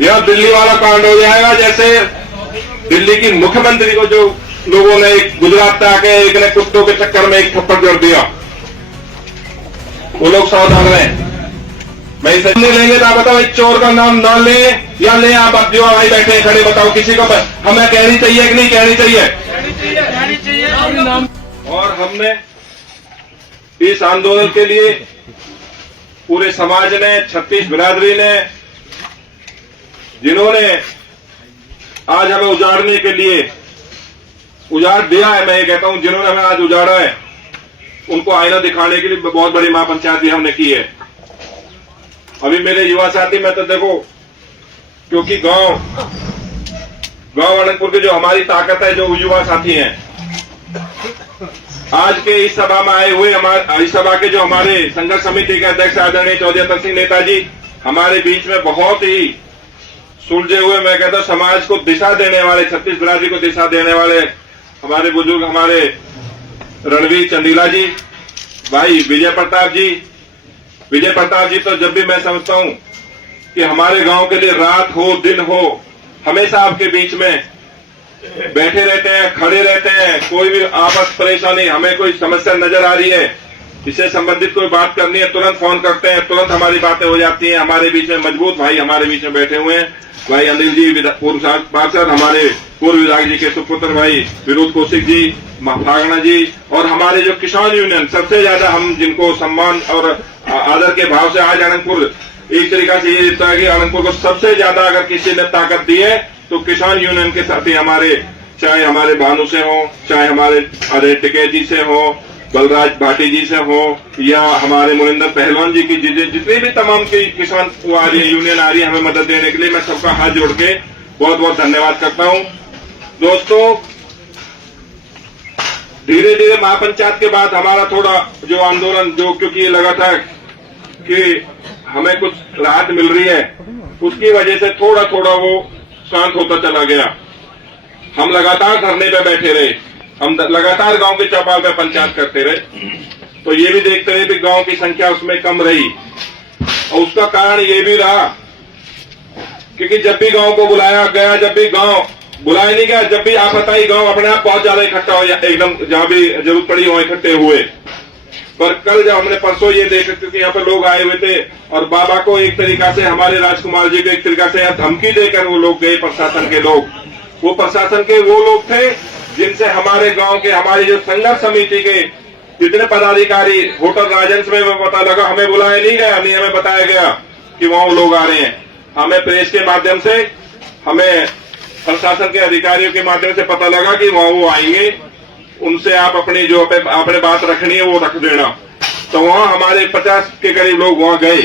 यह दिल्ली वाला कांड हो जाएगा जैसे दिल्ली की मुख्यमंत्री को जो लोगों ने गुजरात में आके एक ने कुत्तों के चक्कर में एक थप्पड़ जड़ दिया। वो लोग सावधान रहे। मैं इसे नहीं लेंगे तो आप बताओ, एक चोर का नाम ना ले या ले, आप जो भाई बैठे हैं खड़े, बताओ किसी को हमें कहनी चाहिए कि नहीं कहनी चाहिए? और हमने इस आंदोलन के लिए पूरे समाज ने, 36 बिरादरी ने, जिन्होंने आज हमें उजाड़ने के लिए उजाड़ दिया है, मैं ये कहता हूं जिन्होंने हमें आज उजाड़ा है उनको आईना दिखाने के लिए बहुत बड़ी महापंचायत भी हमने की है। अभी मेरे युवा साथी में तो देखो, क्योंकि गांव अनंतपुर की जो हमारी ताकत है, जो युवा साथी हैं, आज के इस सभा में आए हुए इस सभा के जो हमारे संघर्ष समिति के अध्यक्ष आदरणीय चौधरी सिंह नेताजी हमारे बीच में बहुत ही सुलझे हुए, मैं कहता हूं समाज को दिशा देने वाले, 36 बिरादरी को दिशा देने वाले हमारे बुजुर्ग, हमारे रणवीर चंदीला जी, भाई विजय प्रताप जी तो जब भी मैं समझता हूं कि हमारे गांव के लिए रात हो दिन हो हमेशा आपके बीच में बैठे रहते हैं, खड़े रहते हैं। कोई भी आपस परेशानी, हमें कोई समस्या नजर आ रही है, इससे संबंधित कोई बात करनी है, तुरंत फोन करते हैं, तुरंत हमारी बातें हो जाती हैं। हमारे बीच में मजबूत भाई हमारे बीच में बैठे हुए हैं, भाई अनिल जी पूर्व पार्षद, हमारे पूर्व विधायक जी के सुपुत्र भाई विनोद कौशिक जी, फागना जी, और हमारे जो किसान यूनियन, सबसे ज्यादा हम जिनको सम्मान और आदर के भाव से आज अनंतपुर एक तरीका से ये दिखता है कि अनंतपुर को सबसे ज्यादा अगर किसी ने ताकत दी है तो किसान यूनियन के साथी हमारे, चाहे हमारे भानु से हो, चाहे हमारे अजय टिकैत जी से हो, बलराज भाटी जी से हो, या हमारे मुनिंदर पहलवान जी की जितनी भी तमाम की किसान आ रही है, यूनियन आ रही है हमें मदद देने के लिए, मैं सबका हाथ जोड़ के बहुत बहुत धन्यवाद करता हूं। दोस्तों, धीरे धीरे महापंचायत के बाद हमारा थोड़ा जो आंदोलन, जो क्योंकि लगा था कि हमें कुछ राहत मिल रही है, उसकी वजह से थोड़ा थोड़ा वो शांत होता चला गया। हम लगातार धरने पे बैठे रहे, हम लगातार गांव के चौपाल पे पंचायत करते रहे, तो ये भी देखते रहे कि गांव की संख्या उसमें कम रही। और उसका कारण ये भी रहा क्योंकि जब भी गांव को बुलाया गया, जब भी गांव बुलाया नहीं गया, जब भी आपत आई गांव अपने आप बहुत ज्यादा इकट्ठा हो, एकदम जहां भी जरूरत पड़ी वहां इकट्ठे हुए। पर कल जब हमने परसों ये देखा क्योंकि यहाँ पे लोग आए हुए थे और बाबा को एक तरीका से, हमारे राजकुमार जी को एक तरीका से धमकी देकर वो लोग गए, प्रशासन के लोग, वो प्रशासन के वो लोग थे जिनसे हमारे गांव के, हमारी जो संघर्ष समिति के जितने पदाधिकारी होटल राजेंस में पता लगा, हमें बुलाया नहीं गया, नहीं हमें बताया गया कि वहां वो लोग आ रहे हैं। हमें प्रेस के माध्यम से, हमें प्रशासन के अधिकारियों के माध्यम से पता लगा कि वहां वो आएंगे, उनसे आप अपनी जो आपने बात रखनी है वो रख देना। तो वहां हमारे 50 के करीब लोग वहां गए।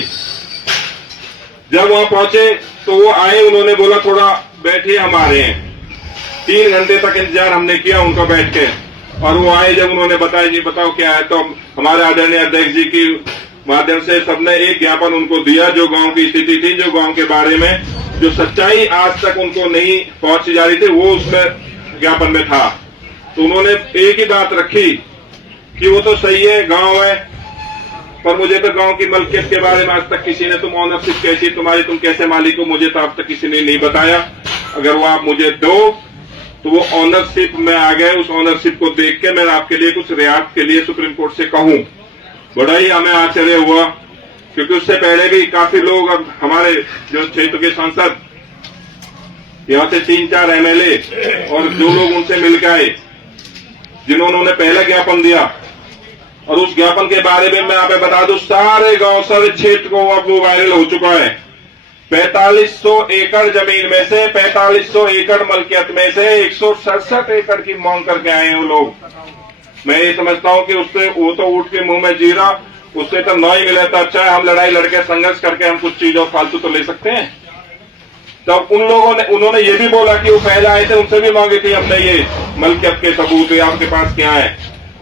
जब वहां पहुंचे तो वो आए, उन्होंने बोला थोड़ा बैठिए, हम आ रहे हैं। 3 घंटे तक इंतजार हमने किया उनका बैठ के, और वो आए। जब उन्होंने बताया जी बताओ क्या है, तो हमारे आदरणीय अध्यक्ष जी की माध्यम से सबने एक ज्ञापन उनको दिया, जो गांव की स्थिति थी, जो गांव के बारे में जो सच्चाई आज तक उनको नहीं पहुंची जा रही थी, वो उसमें ज्ञापन में था। तो उन्होंने एक ही बात रखी कि वो तो सही है, गांव है, पर मुझे तो गांव की मलकियत के बारे में आज तक किसी ने, तुम ऑनरशिप कैसी तुम्हारी, तुम कैसे मालिक हो, मुझे तो आज तक किसी ने नहीं बताया। अगर वो आप मुझे दो तो वो ऑनरशिप में आ गए। उस ऑनरशिप को देख के मैं आपके लिए कुछ रियायत के लिए सुप्रीम कोर्ट से कहूं, बड़ा ही हमें आश्चर्य हुआ, क्योंकि उससे पहले भी काफी लोग, अब हमारे जो क्षेत्र के सांसद, यहाँ से 3-4 MLA और जो लोग उनसे मिल के आए, जिन्होंने पहले ज्ञापन दिया, और उस ज्ञापन के बारे में मैं आपको बता दूं, सारे गांव, सारे क्षेत्र को अब वो वायरल हो चुका है। 4500 एकड़ जमीन में से, 4500 एकड़ मलकियत में से 167 एकड़ की मांग करके आए हैं वो लोग। मैं ये समझता हूं कि उससे वो तो उठ के मुंह में जीरा, उससे तो न ही मिले तो अच्छा है। हम लड़ाई लड़के संघर्ष करके हम कुछ चीजों फालतू तो ले सकते हैं। तब उन लोगों ने, उन्होंने ये भी बोला कि वो पहले आए थे, उनसे भी मांगी थी हमने ये मलकियत के सबूत, आपके पास क्या है,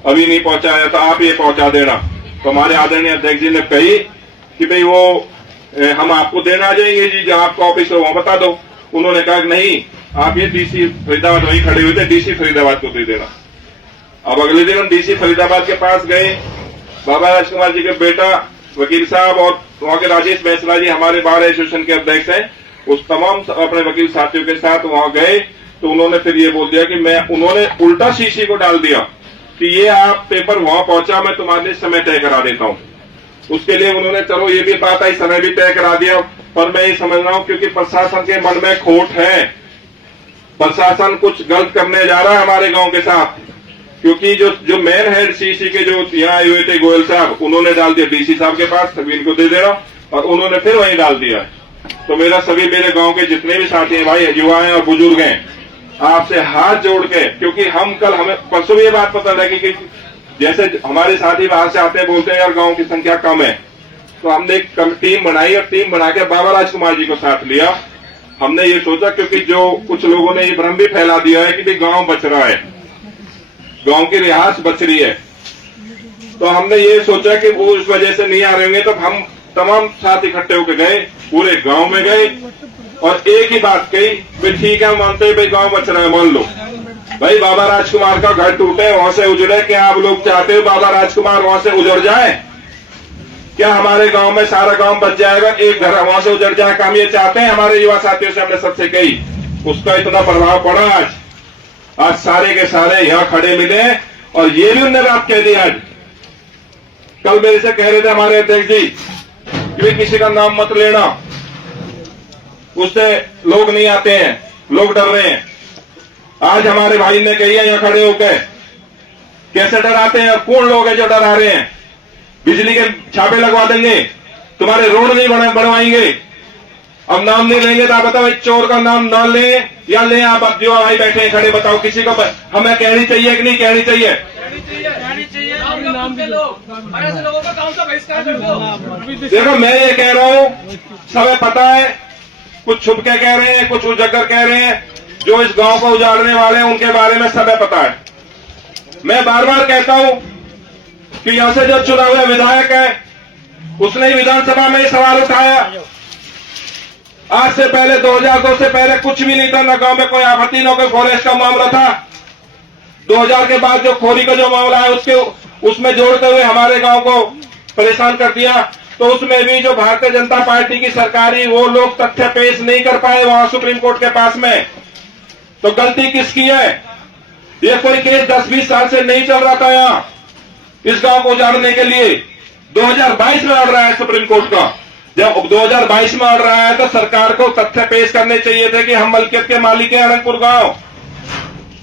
अभी नहीं पहुंचाया तो आप ये पहुंचा देना। तो हमारे आदरणीय अध्यक्ष जी ने कही कि भाई वो हम आपको देना आ जाएंगे जी, जहां आपका ऑफिस हो वहां बता दो। उन्होंने कहा कि नहीं, आप ये डीसी फरीदाबाद वहीं खड़े हुए थे, डीसी फरीदाबाद को दे देना। अब अगले दिन हम डीसी फरीदाबाद के पास गए, बाबा राजकुमार जी के बेटा वकील साहब और वहां के राजेश बैसला जी हमारे बार एसोसिएशन के अध्यक्ष हैं, उस तमाम अपने वकील साथियों के साथ वहां गए तो उन्होंने फिर ये बोल दिया कि उन्होंने उल्टा सीसी को डाल दिया कि ये आप पेपर वहां पहुंचा, मैं तुम्हारे लिए समय तय करा देता हूं। उसके लिए उन्होंने चलो ये भी बात आई, समय भी तय करा दिया। पर मैं ये समझ रहा हूं क्योंकि प्रशासन के मन में खोट है, प्रशासन कुछ गलत करने जा रहा है हमारे गांव के साथ, क्योंकि जो मेन हेड सीसी के जो यहाँ आए हुए थे गोयल साहब, उन्होंने डाल दिया डीसी साहब के पास, तभी इनको दे देना, और उन्होंने फिर वहीं डाल दिया। तो मेरे गांव के जितने भी साथी हैं भाई, युवा हैं और बुजुर्ग हैं, आपसे हाथ जोड़ के, क्योंकि हमें परसों ये बात पता लगी कि जैसे हमारे साथी बाहर से आते हैं, बोलते हैं यार गांव की संख्या कम है, तो हमने एक टीम बनाई और टीम बना के बाबा राजकुमार जी को साथ लिया। हमने ये सोचा क्योंकि जो कुछ लोगों ने ये भ्रम भी फैला दिया है कि भाई गांव बच रहा है, गांव की रिहास बच रही है, तो हमने ये सोचा कि वो इस वजह से नहीं आ रहे होंगे, तो हम तमाम साथ इकट्ठे होकर गए, पूरे गांव में गए और एक ही बात कही, भाई ठीक है मानते हैं भाई गांव बच रहा है, मान लो भाई बाबा राजकुमार का घर टूटे, वहां से उजड़े, क्या आप लोग चाहते हो बाबा राजकुमार वहां से उजड़ जाए? क्या हमारे गांव में सारा गांव बच जाएगा, एक घर वहां से उजड़ जाए? हम ये चाहते हैं? हमारे युवा साथियों से हमने सबसे कही, उसका इतना प्रभाव पड़ा आज सारे के सारे यहाँ खड़े मिले और ये भी उन्होंने बात कह दी। आज कल मेरे से कह रहे थे हमारे अध्यक्ष जी कि किसी का नाम मत लेना, उससे लोग नहीं आते हैं, लोग डर रहे हैं। आज हमारे भाई ने कही है यहाँ खड़े होकर, कैसे डराते हैं और कौन लोग हैं जो डरा रहे हैं? बिजली के छापे लगवा देंगे, तुम्हारे रोड नहीं बनवाएंगे। अब नाम नहीं लेंगे तो आप बताओ, एक चोर का नाम ना ले या ले? आप जो भाई बैठे हैं खड़े, बताओ किसी को हमें कहनी चाहिए कि नहीं कहनी चाहिए? देखो मैं ये कह रहा हूँ, सबे पता है, कुछ छुप के कह रहे हैं, कुछ उजागर कह रहे हैं, जो इस गांव को उजाड़ने वाले हैं उनके बारे में सबे पता है। मैं बार बार कहता हूं कि यहां से जो चुना हुआ विधायक है उसने ही विधानसभा में सवाल उठाया। आज से पहले 2002 से पहले कुछ भी नहीं था, न गांव में कोई आपत्ति, न कोई फॉरेस्ट का मामला था। 2000 के बाद जो खोरी का जो मामला है उसमें जोड़ते हुए हमारे गांव को परेशान कर दिया, तो उसमें भी जो भारतीय जनता पार्टी की सरकारी वो लोग तथ्य पेश नहीं कर पाए वहां सुप्रीम कोर्ट के पास में। तो गलती किसकी है? ये कोई केस 10-20 साल से नहीं चल रहा था यहाँ इस गांव को उजाड़ने के लिए। 2022 में ऑर्डर आया सुप्रीम कोर्ट का, जब 2022 में ऑर्डर आया तो सरकार को तथ्य पेश करने चाहिए थे कि हम मलकियत के मालिक हैं।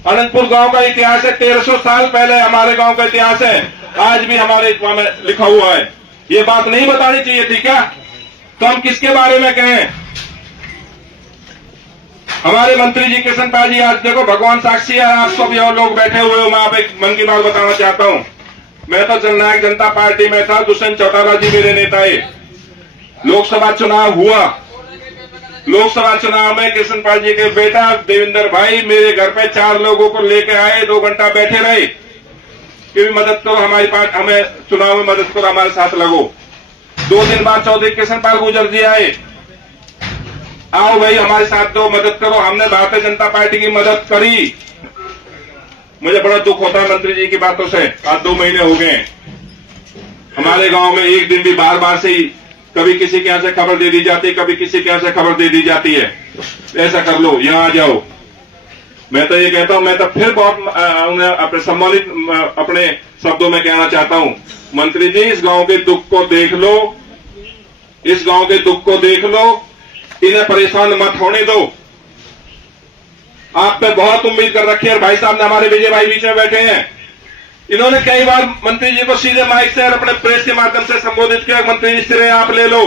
अनंतपुर गांव का इतिहास है, 1300 साल पहले हमारे गांव का इतिहास है, आज भी हमारे इतिहास में लिखा हुआ है। ये बात नहीं बतानी चाहिए थी क्या? तो हम किसके बारे में कहें? हमारे मंत्री जी किशन पाल जी, आज देखो भगवान साक्षी है, आप सब यहाँ लोग बैठे हुए हो, मैं आप एक मन की बात बताना चाहता हूँ। मैं तो जननायक जनता पार्टी में था, दुष्यंत चौटाला जी मेरे नेता है। लोकसभा चुनाव हुआ, लोकसभा चुनाव में किशन पाल जी के बेटा देवेंद्र भाई मेरे घर पे 4 लोगों को लेके आए, 2 घंटा बैठे रहे कि मदद करो हमारी पार्टी, हमें चुनाव में मदद करो, हमारे साथ लगो। 2 दिन बाद चौधरी किशन पाल गुर्जर जी आए, आओ भाई हमारे साथ दो, मदद करो। हमने भारतीय जनता पार्टी की मदद करी। मुझे बड़ा दुख होता है मंत्री जी की बातों से। आज 2 महीने हो गए, हमारे गांव में एक दिन भी बार से ही कभी किसी के यहाँ से खबर दे दी जाती है, कभी किसी के यहाँ से खबर दे दी जाती है, ऐसा कर लो, यहाँ आ जाओ। मैं तो ये कहता हूं, मैं तो फिर बहुत अपने सम्मानित अपने शब्दों में कहना चाहता हूं, मंत्री जी इस गांव के दुख को देख लो, इस गांव के दुख को देख लो, इन्हें परेशान मत होने दो। आप पे बहुत उम्मीद कर रखी है। भाई साहब ने, हमारे विजय भाई बीच में बैठे हैं, इन्होंने कई बार मंत्री जी को सीधे माइक से और अपने प्रेस के माध्यम से संबोधित किया, मंत्री जी श्रेय आप ले लो,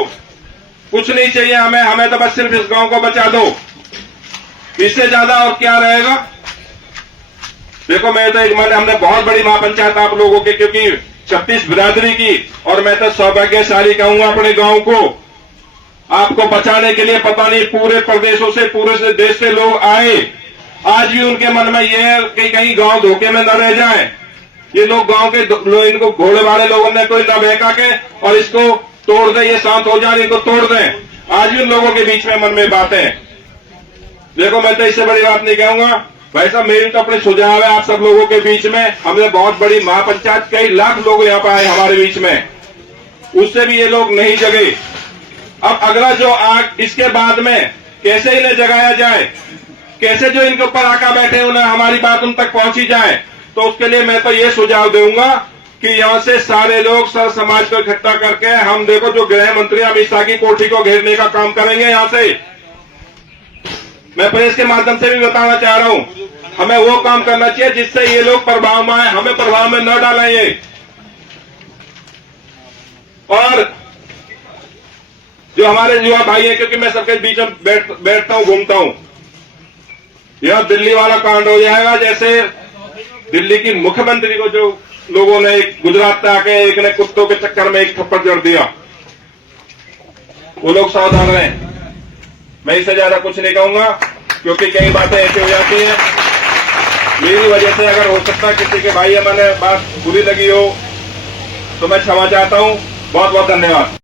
कुछ नहीं चाहिए हमें तो बस सिर्फ इस गांव को बचा दो, इससे ज्यादा और क्या रहेगा। देखो मैं तो एक मन, हमने बहुत बड़ी महापंचायत आप लोगों के, क्योंकि 36 बिरादरी की, और मैं तो सौभाग्यशाली कहूंगा अपने गांव को, आपको बचाने के लिए पता नहीं पूरे प्रदेशों से, पूरे से देश से लोग आए। आज भी उनके मन में यह है कि कहीं गांव धोखे में न रह जाए। ये लोग गांव के लोग, इनको घोड़े वाले लोगों ने कोई न बहका के और इसको तोड़ दे, ये शांत हो जाए, इनको तोड़ दें। आज भी उन लोगों के बीच में मन में बात है। देखो मैं तो इससे बड़ी बात नहीं कहूंगा भाई साहब, मेरी तो अपने सुझाव है आप सब लोगों के बीच में। हमने बहुत बड़ी महापंचायत, कई लाख लोग यहाँ पर आए हमारे बीच में, उससे भी ये लोग नहीं जगे। अब अगला जो आग, इसके बाद में कैसे इन्हें जगाया जाए, कैसे जो इनके ऊपर आका बैठे उन्हें हमारी बात उन तक पहुंची जाए। तो उसके लिए मैं तो ये सुझाव दूंगा कि यहां से सारे लोग सर समाज को इकट्ठा करके हम देखो जो गृह मंत्री अमित शाह की कोठी को घेरने का काम करेंगे। यहां से मैं प्रेस के माध्यम से भी बताना चाह रहा हूं, हमें वो काम करना चाहिए जिससे ये लोग प्रभाव में आए, हमें प्रभाव में न डालें ये। और जो हमारे युवा भाई हैं, क्योंकि मैं सबके बीच में बैठता हूं, घूमता हूं, यह दिल्ली वाला कांड हो जाएगा जैसे दिल्ली की मुख्यमंत्री को जो लोगों ने गुजरात से आके एक ने कुत्तों के चक्कर में एक थप्पड़ जड़ दिया। वो लोग सावधान रहें। मैं इससे ज्यादा कुछ नहीं कहूंगा क्योंकि कई बातें ऐसी हो जाती हैं। मेरी वजह से अगर हो सकता है किसी के भाई मैंने बात बुरी लगी हो तो मैं क्षमा चाहता हूं। बहुत बहुत धन्यवाद।